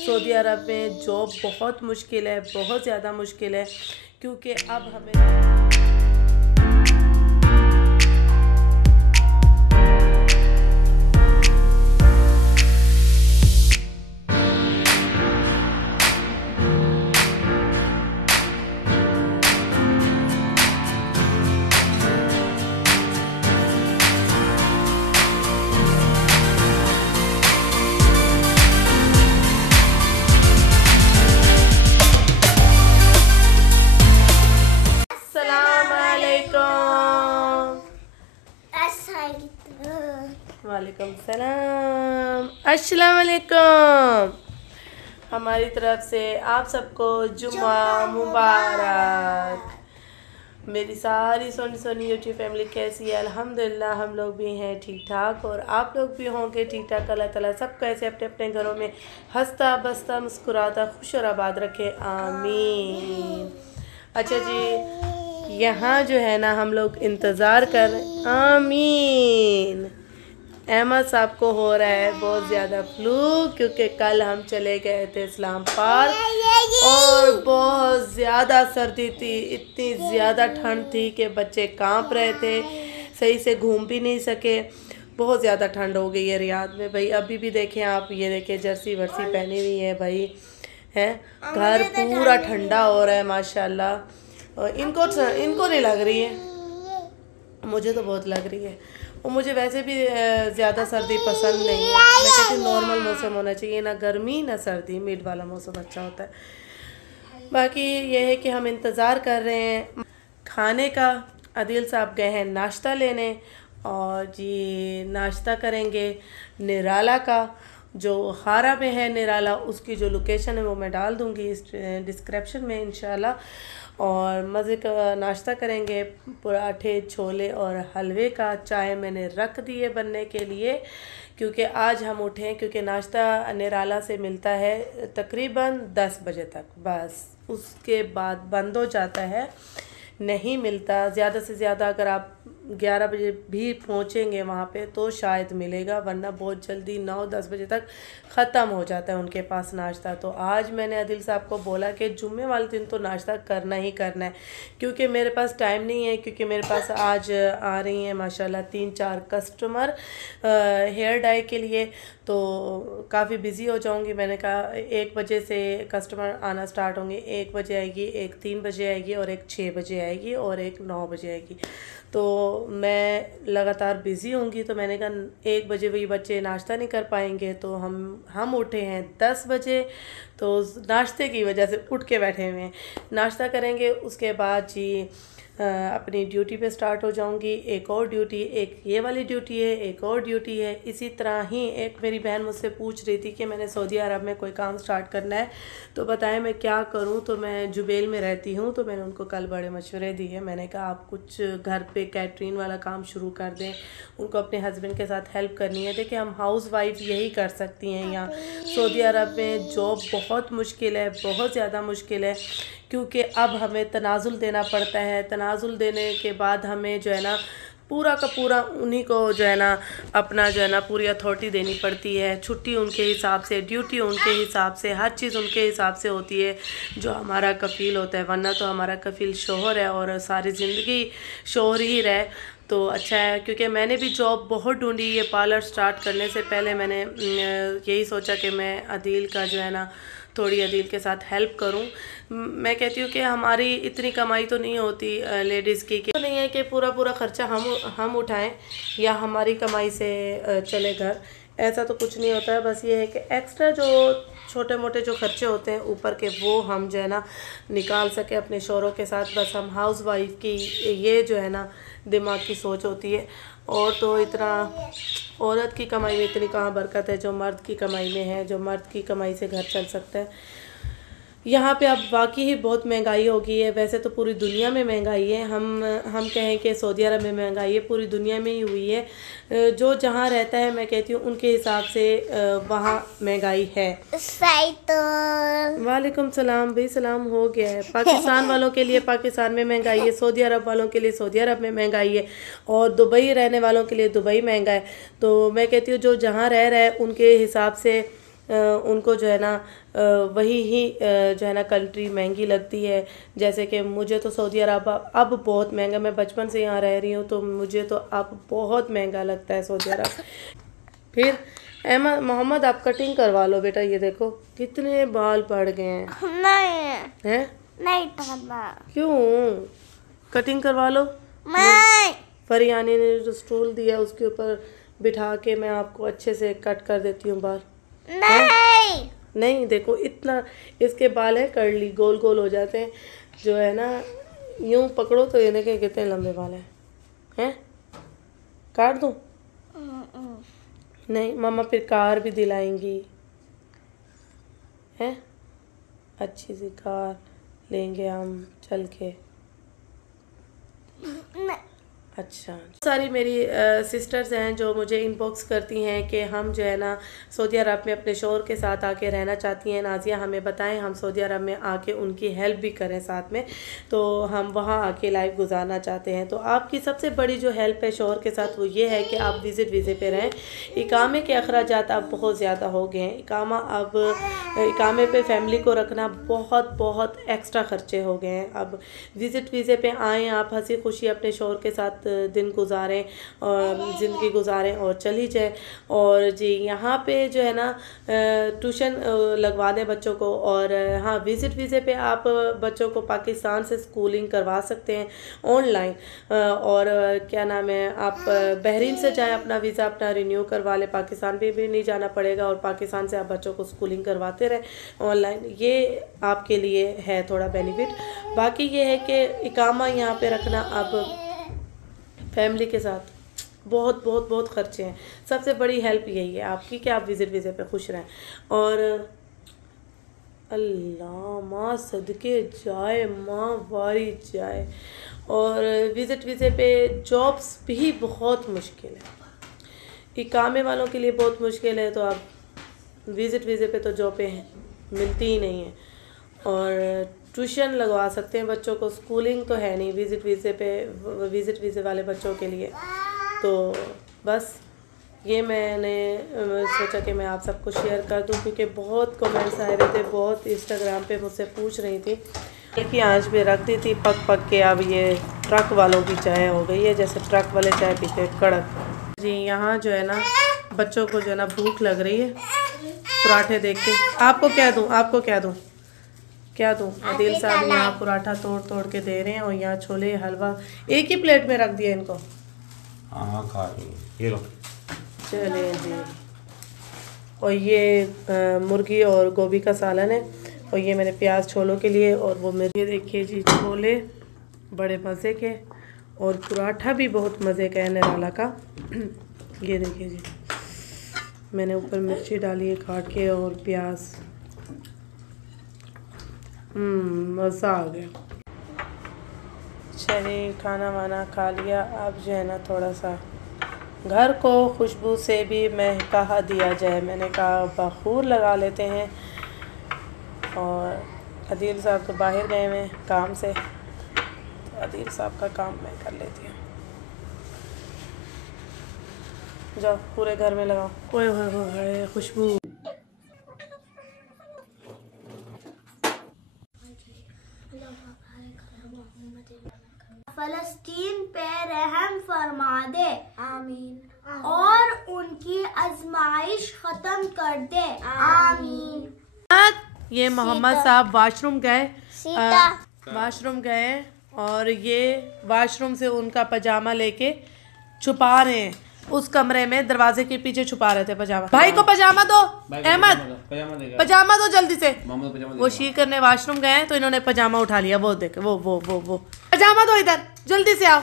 Saudi अरब में job बहुत मुश्किल है, बहुत ज़्यादा मुश्किल है, क्योंकि अब हमें वालेकुम सलाम, अस्सलाम वालेकुम। हमारी तरफ से आप सबको जुम्मा मुबारक। मेरी सारी सोनी सोनी यूट्यूब फैमिली कैसी है? अल्हम्दुलिल्लाह हम लोग भी हैं ठीक ठाक, और आप लोग भी होंगे ठीक ठाक। अल्लाह ताला सब कैसे अपने अपने घरों में हंसता बसता मुस्कुराता खुश और आबाद रखे, आमीन। अच्छा जी, यहाँ जो है ना हम लोग इंतज़ार कर रहे, आमीन। अहमद साहब को हो रहा है बहुत ज़्यादा फ्लू, क्योंकि कल हम चले गए थे इस्लाम पार्क और बहुत ज़्यादा सर्दी थी, इतनी ज़्यादा ठंड थी कि बच्चे कांप रहे थे, सही से घूम भी नहीं सके। बहुत ज़्यादा ठंड हो गई है रियाद में भाई। अभी भी देखें आप, ये देखें जर्सी वर्सी पहनी हुई है भाई, हैं घर पूरा ठंडा हो रहा है माशाल्लाह। और इनको नहीं लग रही है, मुझे तो बहुत लग रही है। और मुझे वैसे भी ज़्यादा सर्दी पसंद नहीं है। मैं कहती हूँ नॉर्मल मौसम होना चाहिए, ना गर्मी ना सर्दी, मिड वाला मौसम अच्छा होता है। बाकी ये है कि हम इंतज़ार कर रहे हैं खाने का। आदिल साहब गए हैं नाश्ता लेने, और जी नाश्ता करेंगे निराला का, जो हारा में है निराला, उसकी जो लोकेशन है वो मैं डाल दूँगी इस डिस्क्रिप्शन में इंशाल्लाह। और मज़े का नाश्ता करेंगे, पराठे छोले और हलवे का। चाय मैंने रख दी है बनने के लिए, क्योंकि आज हम उठे हैं, क्योंकि नाश्ता निराला से मिलता है तकरीबन 10 बजे तक, बस उसके बाद बंद हो जाता है, नहीं मिलता। ज़्यादा से ज़्यादा अगर आप 11 बजे भी पहुँचेंगे वहाँ पे तो शायद मिलेगा, वरना बहुत जल्दी 9-10 बजे तक ख़त्म हो जाता है उनके पास नाश्ता। तो आज मैंने आदिल साहब को बोला कि जुम्मे वाले दिन तो नाश्ता करना ही करना है, क्योंकि मेरे पास टाइम नहीं है, क्योंकि मेरे पास आज आ रही हैं माशाल्लाह 3-4 कस्टमर हेयर डाई के लिए, तो काफ़ी बिज़ी हो जाऊंगी। मैंने कहा 1 बजे से कस्टमर आना स्टार्ट होंगे, 1 बजे आएगी, एक 3 बजे आएगी, और एक 6 बजे आएगी, और एक 9 बजे आएगी। तो मैं लगातार बिज़ी होंगी, तो मैंने कहा 1 बजे वही बच्चे नाश्ता नहीं कर पाएंगे, तो हम उठे हैं 10 बजे, तो नाश्ते की वजह से उठ के बैठे हुए हैं। नाश्ता करेंगे, उसके बाद जी अपनी ड्यूटी पे स्टार्ट हो जाऊंगी। एक और ड्यूटी, एक ये वाली ड्यूटी है, एक और ड्यूटी है। इसी तरह ही एक मेरी बहन मुझसे पूछ रही थी कि मैंने सऊदी अरब में कोई काम स्टार्ट करना है, तो बताएं मैं क्या करूं। तो मैं जुबेल में रहती हूं, तो मैंने उनको कल बड़े मशवरे दिए। मैंने कहा आप कुछ घर पे कैटरिंग वाला काम शुरू कर दें, उनको अपने हस्बैंड के साथ हेल्प करनी है। देखिए हम हाउस वाइफ यही कर सकती हैं। यहाँ सऊदी अरब में जॉब बहुत मुश्किल है, बहुत ज़्यादा मुश्किल है, क्योंकि अब हमें तनाजुल देना पड़ता है। तनाजुल देने के बाद हमें जो है ना पूरा का पूरा उन्हीं को जो है ना अपना जो है ना पूरी अथॉरिटी देनी पड़ती है। छुट्टी उनके हिसाब से, ड्यूटी उनके हिसाब से, हर चीज़ उनके हिसाब से होती है, जो हमारा कफ़ील होता है। वरना तो हमारा कफ़ील शोहर है, और सारी ज़िंदगी शोहर ही रहे तो अच्छा है। क्योंकि मैंने भी जॉब बहुत ढूंढी, ये पार्लर स्टार्ट करने से पहले मैंने यही सोचा कि मैं अदील का जो है ना थोड़ी अदील के साथ हेल्प करूं। मैं कहती हूँ कि हमारी इतनी कमाई तो नहीं होती लेडीज़ की, कि तो नहीं है कि पूरा पूरा ख़र्चा हम उठाएं या हमारी कमाई से चले घर, ऐसा तो कुछ नहीं होता है। बस ये है कि एक्स्ट्रा जो छोटे मोटे जो खर्चे होते हैं ऊपर के, वो हम जो है ना निकाल सके अपने शौहरों के साथ। बस हम हाउस वाइफ की ये जो है ना दिमाग की सोच होती है। और तो इतना औरत की कमाई में इतनी कहाँ बरकत है जो मर्द की कमाई में है, जो मर्द की कमाई से घर चल सकता है। यहाँ पे अब वाकई ही बहुत महंगाई हो गई है। वैसे तो पूरी दुनिया में महंगाई है, हम कहें कि सऊदी अरब में महंगाई है, पूरी दुनिया में ही हुई है। जो जहाँ रहता है मैं कहती हूँ उनके हिसाब से वहाँ महंगाई है। वालेकुम सलाम भाई, सलाम हो गया है। पाकिस्तान वालों के लिए पाकिस्तान में महंगाई है, सऊदी अरब वालों के लिए सऊदी अरब में महंगाई है, और दुबई रहने वालों के लिए दुबई महंगा है। तो मैं कहती हूँ जो जहाँ रह रहा है उनके हिसाब से उनको जो है ना वही ही जो है ना कंट्री महंगी लगती है। जैसे कि मुझे तो सऊदी अरब अब बहुत महंगा, मैं बचपन से यहाँ रह रही हूँ तो मुझे तो अब बहुत महंगा लगता है सऊदी अरब। फिर अहमद मोहम्मद आप कटिंग करवा लो बेटा, ये देखो कितने बाल पड़ गए हैं। नहीं हैं? नहीं करना। क्यों? कटिंग करवा लो। नहीं फरियानी ने जो स्टूल दिया उसके ऊपर बिठा के मैं आपको अच्छे से कट कर देती हूँ बाल। नहीं नहीं, देखो इतना इसके बाल है कर्ली, गोल गोल हो जाते हैं, जो है ना यूं पकड़ो तो ये देखें कितने लंबे बाल हैं। काट दूँ? नहीं, मामा फिर कार भी दिलाएंगी, हैं? अच्छी सी कार लेंगे हम चल के। अच्छा, सारी मेरी सिस्टर्स हैं जो मुझे इनबॉक्स करती हैं कि हम जो है ना सऊदी अरब में अपने शौहर के साथ आके रहना चाहती हैं। नाजिया हमें बताएं, हम सऊदी अरब में आके उनकी हेल्प भी करें साथ में, तो हम वहाँ आके लाइफ गुजारना चाहते हैं। तो आपकी सबसे बड़ी जो हेल्प है शौहर के साथ वो ये है कि आप विज़िट वीज़े पे रहें। इकामे के अखराजात अब बहुत ज़्यादा हो गए हैं। इकामे पे फैमिली को रखना बहुत बहुत एक्स्ट्रा ख़र्चे हो गए हैं। अब विज़िट वीज़े पे आएँ, आप हंसी खुशी अपने शौहर के साथ दिन गुजारें और ज़िंदगी गुजारें और चली जाए। और जी यहाँ पे जो है ना ट्यूशन लगवा दें बच्चों को। और हाँ, विज़िट वीज़े पे आप बच्चों को पाकिस्तान से स्कूलिंग करवा सकते हैं ऑनलाइन। और क्या नाम है, आप बहरीन से जाएं, अपना वीज़ा अपना रिन्यू करवा लें, पाकिस्तान भी नहीं जाना पड़ेगा और पाकिस्तान से आप बच्चों को स्कूलिंग करवाते रहें ऑनलाइन। ये आपके लिए है थोड़ा बेनिफिट। बाकी ये है कि इकामा यहाँ पे रखना अब फैमिली के साथ बहुत बहुत बहुत ख़र्चे हैं। सबसे बड़ी हेल्प यही है आपकी कि आप विज़िट वीज़े पे खुश रहें। और अल्लाह माँ सदके जाए, माँ वारी जाए। और विज़िट वीज़े पे जॉब्स भी बहुत मुश्किल है, इकामे वालों के लिए बहुत मुश्किल है। तो आप विज़िट वीज़े पे तो जॉबें मिलती ही नहीं है। और ट्यूशन लगवा सकते हैं बच्चों को, स्कूलिंग तो है नहीं विज़िट वीज़े वाले बच्चों के लिए। तो बस ये मैंने सोचा कि मैं आप सबको शेयर कर दूं, क्योंकि बहुत कमेंट्स आए रहे थे, बहुत इंस्टाग्राम पे मुझसे पूछ रही थी। कि आंच पे रख दी थी, पक के अब ये ट्रक वालों की चाय हो गई है, जैसे ट्रक वाले चाय पीते कड़क। जी यहाँ जो है ना बच्चों को जो है ना भूख लग रही है पराठे देख के। आपको क्या दूँ? आदिल साहब यहाँ पराठा तोड़ तोड़ के दे रहे हैं और यहाँ छोले हलवा एक ही प्लेट में रख दिया इनको। हाँ खा ये लो। चले जी। और ये मुर्गी और गोभी का सालन है, और ये मैंने प्याज छोलों के लिए, और वो मेरे देखिए जी छोले बड़े मज़े के, और पराठा भी बहुत मज़े का है निराला का। ये देखिए जी, मैंने ऊपर मिर्ची डाली है काट के और प्याज। मज़ा आ गया। चलिए खाना वाना खा लिया, अब जो है ना थोड़ा सा घर को खुशबू से भी महका दिया जाए। मैंने कहा बखूर लगा लेते हैं। और अदील साहब तो बाहर गए हुए हैं काम से, तो अदील साहब का काम मैं कर लेती हूँ। जाओ पूरे घर में लगाओ, ओए होए खुशबू। फलस्तीन पे रहम फरमा दे, आमीन। और उनकी आजमाइश खत्म कर दे, आमीन। ये मोहम्मद साहब वाशरूम गए, और ये वाशरूम से उनका पजामा लेके छुपा रहे हैं उस कमरे में, दरवाजे के पीछे छुपा रहे थे पजामा। भाई को पजामा दो, अहमद पजामा दो जल्दी से। वो शी करने वाशरूम गए तो इन्होंने पजामा उठा लिया। वो देख वो पजामा दो, इधर जल्दी से आओ,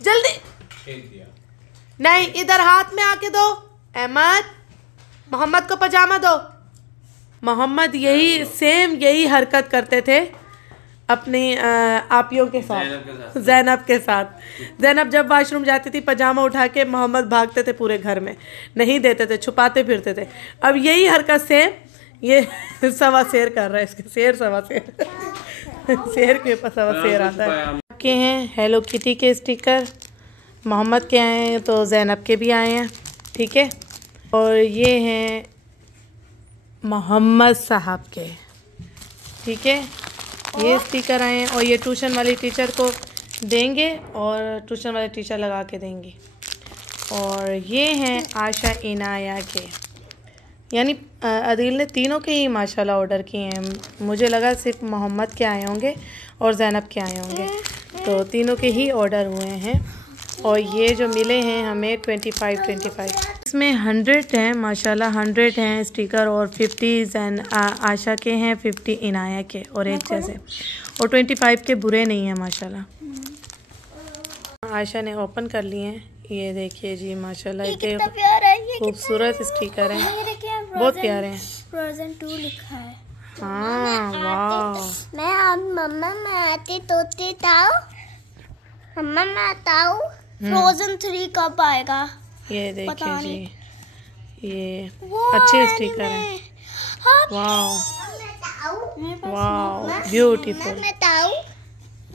जल्दी। नहीं, इधर हाथ में आके दो। अहमद मोहम्मद को पजामा दो। मोहम्मद यही हरकत करते थे अपनी आपियों के साथ, ज़ैनब के साथ। ज़ैनब जब वाशरूम जाती थी पजामा उठा के मोहम्मद भागते थे पूरे घर में, नहीं देते थे, छुपाते फिरते थे। अब यही हरकत सेम ये सवा शेर कर रहा है, इसके शेर सवा शेर शेर के ऊपर सवा शेर आता है। के हैं हेलो किटी के स्टिकर, मोहम्मद के आए हैं तो ज़ैनब के भी आए हैं, ठीक है। और ये हैं मोहम्मद साहब के, ठीक है। ये स्टिकर आए हैं और ये ट्यूशन वाली टीचर को देंगे और ट्यूशन वाले टीचर लगा के देंगे। और ये हैं आशा इनाया के, यानी अदील ने तीनों के ही माशाल्लाह ऑर्डर किए हैं। मुझे लगा सिर्फ मोहम्मद के आए होंगे और ज़ैनब के आए होंगे, तो तीनों के ही ऑर्डर हुए हैं। और ये जो मिले हैं हमें 25, इसमें 100 हैं माशाल्लाह, 100 हैं स्टिकर और 50 आशा के हैं, 50 इनाया के और एक जैसे, और 25 के बुरे नहीं हैं माशाल्लाह। आशा ने ओपन कर लिए हैं, ये देखिए जी माशाल्लाह, इतने खूबसूरत स्टिकर हैं, बहुत प्यारे हैं। फ्रोजन 2 लिखा है। हाँ वाह। मैं अब मम्मा मैं आती तोती ताऊ, मम्मा मैं ataऊ फ्रोजन 3 कब आएगा? ये देखिए जी, ये अच्छे स्टिकर हैं। वाह वाह ब्यूटीफुल।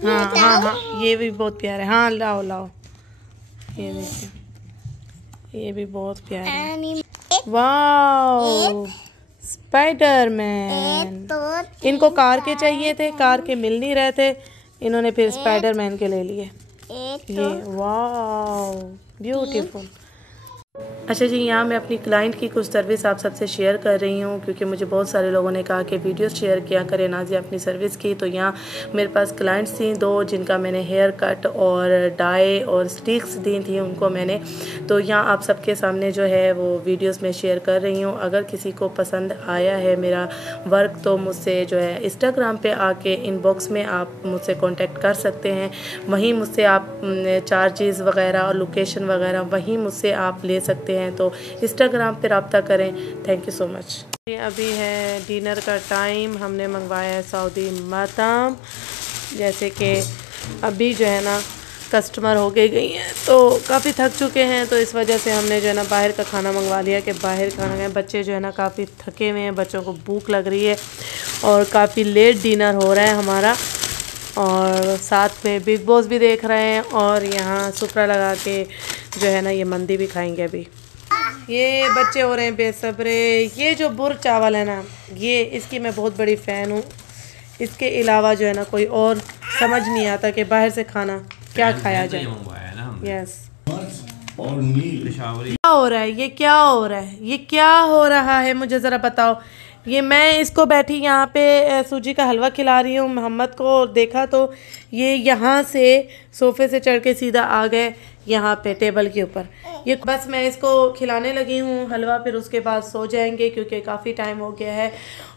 हाँ हाँ हाँ, ये भी बहुत प्यारे। हाँ लाओ लाओ, ये देखिए, ये भी बहुत प्यारे हैं। वाह स्पाइडरमैन। इनको कार के चाहिए थे, कार के मिल नहीं रहे थे, इन्होंने फिर स्पाइडरमैन के ले लिए ये। वाह ब्यूटीफुल। अच्छा जी, यहाँ मैं अपनी क्लाइंट की कुछ सर्विस आप सबसे शेयर कर रही हूँ, क्योंकि मुझे बहुत सारे लोगों ने कहा कि वीडियोस शेयर किया करें नाज़िया अपनी सर्विस की। तो यहाँ मेरे पास क्लाइंट्स थी 2, जिनका मैंने हेयर कट और डाई और स्टिक्स दी थी उनको मैंने। तो यहाँ आप सबके सामने जो है वो वीडियोस में शेयर कर रही हूँ। अगर किसी को पसंद आया है मेरा वर्क तो मुझसे जो है इंस्टाग्राम पे आके इनबॉक्स में आप मुझसे कॉन्टेक्ट कर सकते हैं। वहीं मुझसे आप चार्जेस वगैरह और लोकेशन वगैरह वहीं मुझसे आप ले सकते हैं, तो इंस्टाग्राम पे रब्ता करें। Thank you so much. ये अभी है डिनर का टाइम, हमने मंगवाया है सऊदी मताम। जैसे कि अभी जो है ना कस्टमर हो गई हैं तो काफ़ी थक चुके हैं, तो इस वजह से हमने जो है ना बाहर का खाना मंगवा लिया कि बाहर खाना खाएं। बच्चे जो है ना काफ़ी थके हुए हैं, बच्चों को भूख लग रही है और काफ़ी लेट डिनर हो रहा है हमारा। और साथ में बिग बॉस भी देख रहे हैं और यहाँ सुपरा लगा के जो है ना ये मंदी भी खाएंगे अभी। ये बच्चे हो रहे हैं बेसब्रे। ये जो बुर चावल है ना, ये इसकी मैं बहुत बड़ी फ़ैन हूँ। इसके अलावा जो है ना कोई और समझ नहीं आता कि बाहर से खाना क्या खाया जाए। यस। क्या हो रहा है, ये क्या हो रहा है, ये क्या हो रहा है, मुझे ज़रा बताओ। ये मैं इसको बैठी यहाँ पे सूजी का हलवा खिला रही हूँ मोहम्मद को, और देखा तो ये यहाँ से सोफ़े से चढ़ के सीधा आ गए यहाँ पे टेबल के ऊपर। ये बस मैं इसको खिलाने लगी हूँ हलवा, फिर उसके बाद सो जाएंगे क्योंकि काफ़ी टाइम हो गया है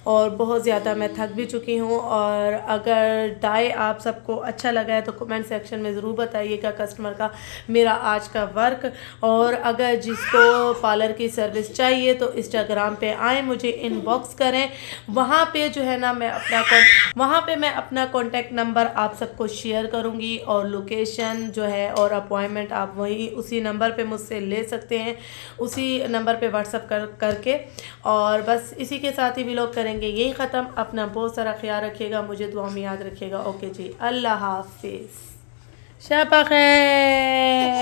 और बहुत ज़्यादा मैं थक भी चुकी हूँ। और अगर डाई आप सबको अच्छा लगा है तो कमेंट सेक्शन में ज़रूर बताइएगा कस्टमर का मेरा आज का वर्क। और अगर जिसको पार्लर की सर्विस चाहिए तो इंस्टाग्राम पे आए, मुझे इनबॉक्स करें। वहाँ पे जो है ना मैं अपना कॉन्टैक्ट नंबर आप सबको शेयर करूँगी और लोकेशन जो है और अपॉइंटमेंट आप वही उसी नंबर पे मुझसे ले सकते हैं, उसी नंबर पे व्हाट्सअप करके। और बस इसी के साथ ही व्लॉग करेंगे यही ख़त्म। अपना बहुत सारा ख्याल रखिएगा, मुझे दुआ में याद रखिएगा। ओके जी, अल्लाह हाफिज़, शब खैर।